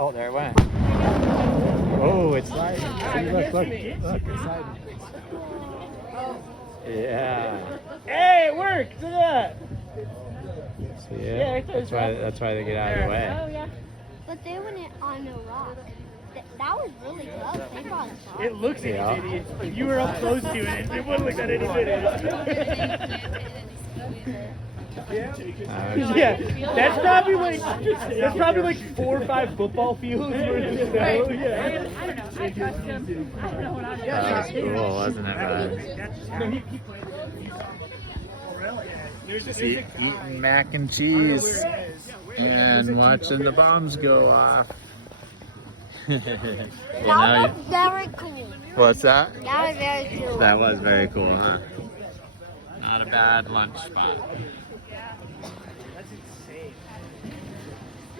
Oh, there it went. Oh, it's sliding. See, look, it's sliding. Yeah. Hey, it worked! Look at that! See it? That's why they get out of the way. Oh, yeah. But they went on a rock. That was really close. They brought us off. It looks itty bitty. If you were up close to it, it wouldn't look that itty bitty. Yeah, that's probably like 4 or 5 football fields worth of snow. Yeah. I don't know. I trust him. I don't know what I'm doing. That was cool, wasn't it, bud? Just eating mac and cheese and watching the bombs go off. That was very cool. What's that? That was very cool. That was very cool, huh? Not a bad lunch spot.